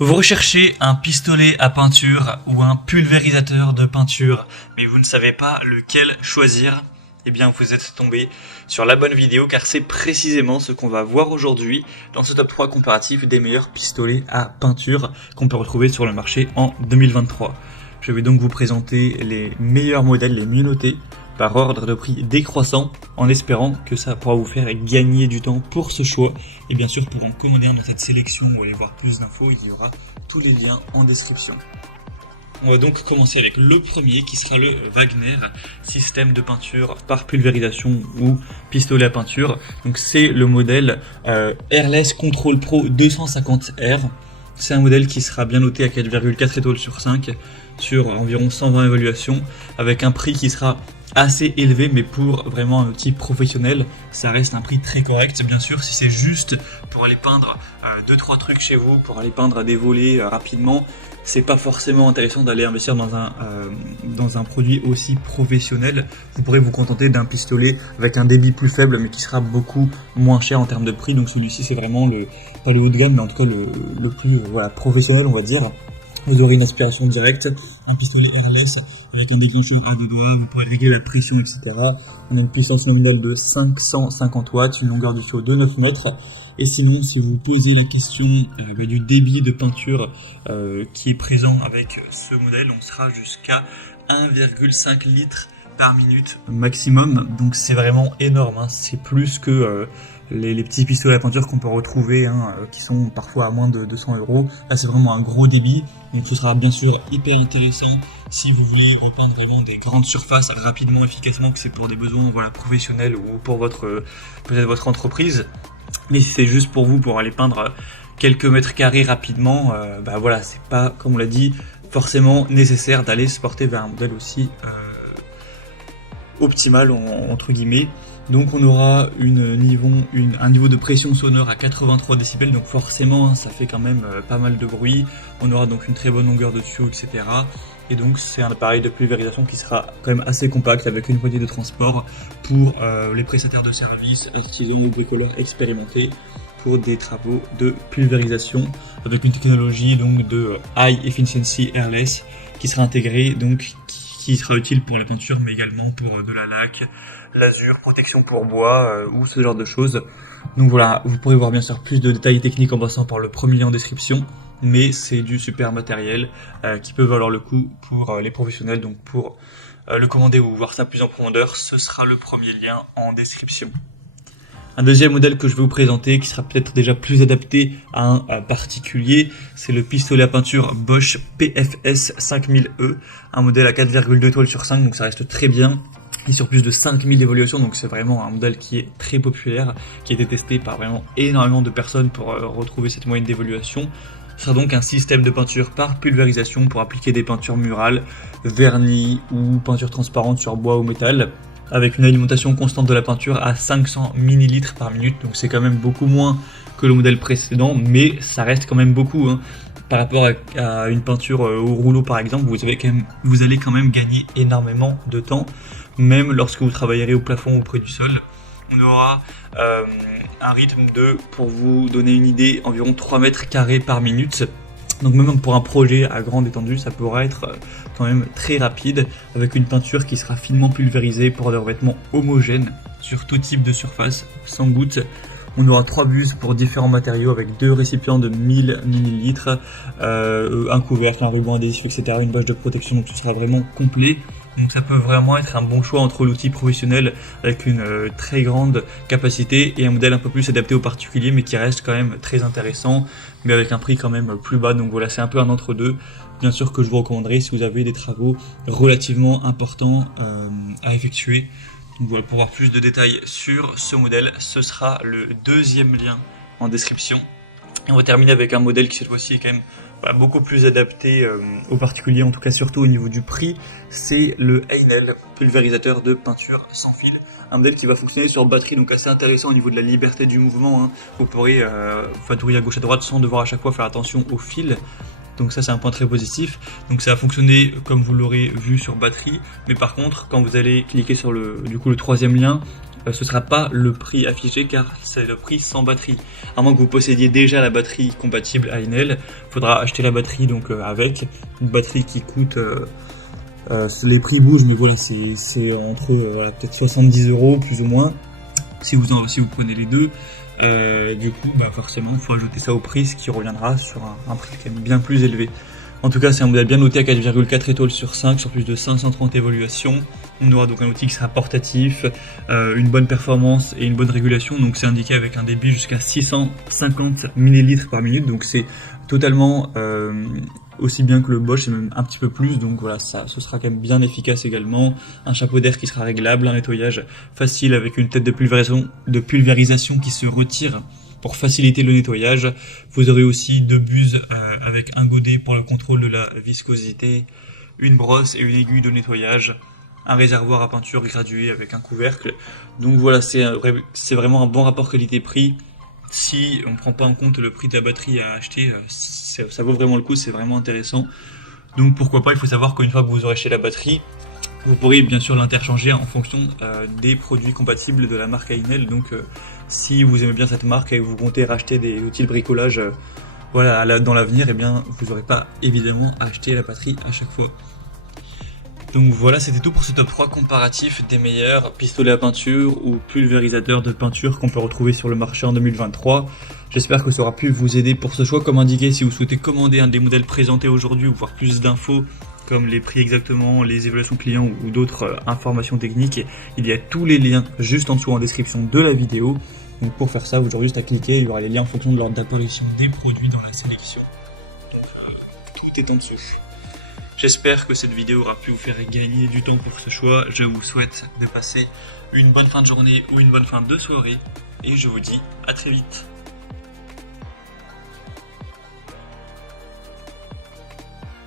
Vous recherchez un pistolet à peinture ou un pulvérisateur de peinture, mais vous ne savez pas lequel choisir? Eh bien, vous êtes tombé sur la bonne vidéo car c'est précisément ce qu'on va voir aujourd'hui dans ce top 3 comparatif des meilleurs pistolets à peinture qu'on peut retrouver sur le marché en 2023. Je vais donc vous présenter les meilleurs modèles, les mieux notés, par ordre de prix décroissant, en espérant que ça pourra vous faire gagner du temps pour ce choix. Et bien sûr, pour en commander un dans cette sélection ou aller voir plus d'infos, il y aura tous les liens en description. On va donc commencer avec le premier qui sera le Wagner, système de peinture par pulvérisation ou pistolet à peinture. Donc c'est le modèle Airless Control Pro 250R. C'est un modèle qui sera bien noté à 4,4 étoiles sur 5 sur environ 120 évaluations, avec un prix qui sera assez élevé, mais pour vraiment un outil professionnel, ça reste un prix très correct. Bien sûr, si c'est juste pour aller peindre 2-3 trucs chez vous, pour aller peindre des volets rapidement, c'est pas forcément intéressant d'aller investir dans un produit aussi professionnel. Vous pourrez vous contenter d'un pistolet avec un débit plus faible, mais qui sera beaucoup moins cher en termes de prix. Donc celui-ci, c'est vraiment pas le haut de gamme, mais en tout cas le plus professionnel, on va dire. Vous aurez une aspiration directe, un pistolet airless avec un déclencheur à deux doigts, vous pourrez régler la pression, etc. On a une puissance nominale de 550 watts, une longueur du saut de 9 mètres. Et sinon, si vous posez la question du débit de peinture qui est présent avec ce modèle, on sera jusqu'à 1,5 litres par minute maximum. Donc c'est vraiment énorme, hein. C'est plus que les petits pistolets à peinture qu'on peut retrouver, qui sont parfois à moins de 200 €. Là, c'est vraiment un gros débit, et ce sera bien sûr hyper intéressant si vous voulez repeindre vraiment des grandes surfaces rapidement, efficacement, que c'est pour des besoins professionnels ou pour peut-être votre entreprise. Mais si c'est juste pour vous, pour aller peindre quelques mètres carrés rapidement, c'est pas, comme on l'a dit, forcément nécessaire d'aller se porter vers un modèle aussi optimal entre guillemets. Donc on aura un niveau de pression sonore à 83 décibels, donc forcément ça fait quand même pas mal de bruit. On aura donc une très bonne longueur de tuyau, etc. Et donc c'est un appareil de pulvérisation qui sera quand même assez compact, avec une poignée de transport pour les prestataires de services, artisans ou bricoleurs expérimentés pour des travaux de pulvérisation, avec une technologie donc de High Efficiency Airless qui sera intégrée, donc qui sera utile pour la peinture, mais également pour de la laque, l'azur, protection pour bois ou ce genre de choses. Donc voilà, vous pourrez voir bien sûr plus de détails techniques en passant par le premier lien en description, mais c'est du super matériel qui peut valoir le coup pour les professionnels. Donc pour le commander ou voir ça plus en profondeur, ce sera le premier lien en description. Un deuxième modèle que je vais vous présenter, qui sera peut-être déjà plus adapté à un particulier, c'est le pistolet à peinture Bosch PFS 5000E, un modèle à 4,2 étoiles sur 5, donc ça reste très bien, et sur plus de 5000 évaluations, donc c'est vraiment un modèle qui est très populaire, qui a été testé par vraiment énormément de personnes pour retrouver cette moyenne d'évaluation. Ce sera donc un système de peinture par pulvérisation pour appliquer des peintures murales, vernis ou peintures transparentes sur bois ou métal, avec une alimentation constante de la peinture à 500 ml par minute, donc c'est quand même beaucoup moins que le modèle précédent, mais ça reste quand même beaucoup, hein. Par rapport à une peinture au rouleau par exemple, vous allez quand même gagner énormément de temps, même lorsque vous travaillerez au plafond ou près du sol. On aura un rythme de, pour vous donner une idée, environ 3 mètres carrés par minute. Donc même pour un projet à grande étendue, ça pourra être quand même très rapide, avec une peinture qui sera finement pulvérisée pour des revêtements homogènes sur tout type de surface, sans goutte. On aura 3 buses pour différents matériaux, avec 2 récipients de 1000 ml, un couvercle, un ruban adhésif, etc., une bâche de protection, donc ce sera vraiment complet. Donc ça peut vraiment être un bon choix entre l'outil professionnel avec une très grande capacité et un modèle un peu plus adapté aux particuliers, mais qui reste quand même très intéressant, mais avec un prix quand même plus bas. Donc voilà, c'est un peu un entre-deux. Bien sûr que je vous recommanderais si vous avez des travaux relativement importants à effectuer. Donc voilà, pour voir plus de détails sur ce modèle, ce sera le deuxième lien en description. Et on va terminer avec un modèle qui cette fois-ci est quand même beaucoup plus adapté aux particuliers, en tout cas surtout au niveau du prix. C'est le Heinel, pulvérisateur de peinture sans fil. Un modèle qui va fonctionner sur batterie, donc assez intéressant au niveau de la liberté du mouvement, hein. Vous pourrez fatouiller à gauche à droite sans devoir à chaque fois faire attention au fil. Donc ça c'est un point très positif. Donc ça va fonctionner comme vous l'aurez vu sur batterie, mais par contre quand vous allez cliquer sur le troisième lien, ce sera pas le prix affiché car c'est le prix sans batterie. À moins que vous possédiez déjà la batterie compatible à Enel, il faudra acheter la batterie donc avec une batterie qui coûte les prix bougent, mais voilà, c'est entre voilà, peut-être 70 € plus ou moins si vous prenez les deux. Du coup, forcément, il faut ajouter ça au prix, ce qui reviendra sur un prix quand même bien plus élevé. En tout cas, c'est un modèle bien noté à 4,4 étoiles sur 5, sur plus de 530 évaluations. On aura donc un outil qui sera portatif, une bonne performance et une bonne régulation. Donc c'est indiqué avec un débit jusqu'à 650 ml par minute. Donc c'est totalement aussi bien que le Bosch et même un petit peu plus. Donc voilà, ce sera quand même bien efficace également. Un chapeau d'air qui sera réglable, un nettoyage facile avec une tête de pulvérisation qui se retire pour faciliter le nettoyage. Vous aurez aussi 2 buses avec un godet pour le contrôle de la viscosité, une brosse et une aiguille de nettoyage, un réservoir à peinture gradué avec un couvercle. Donc voilà, c'est vraiment un bon rapport qualité-prix. Si on ne prend pas en compte le prix de la batterie à acheter, ça vaut vraiment le coup, c'est vraiment intéressant. Donc pourquoi pas, il faut savoir qu'une fois que vous aurez acheté la batterie, vous pourrez bien sûr l'interchanger en fonction des produits compatibles de la marque Enel. Donc si vous aimez bien cette marque et que vous comptez racheter des outils de bricolage dans l'avenir, eh bien vous n'aurez pas évidemment à acheter la batterie à chaque fois. Donc voilà, c'était tout pour ce top 3 comparatif des meilleurs pistolets à peinture ou pulvérisateurs de peinture qu'on peut retrouver sur le marché en 2023. J'espère que ça aura pu vous aider pour ce choix. Comme indiqué, si vous souhaitez commander un des modèles présentés aujourd'hui ou voir plus d'infos comme les prix exactement, les évaluations clients ou d'autres informations techniques, il y a tous les liens juste en dessous en description de la vidéo. Donc pour faire ça, vous aurez juste à cliquer, il y aura les liens en fonction de l'ordre d'apparition des produits dans la sélection. Donc tout est en dessous. J'espère que cette vidéo aura pu vous faire gagner du temps pour ce choix. Je vous souhaite de passer une bonne fin de journée ou une bonne fin de soirée. Et je vous dis à très vite.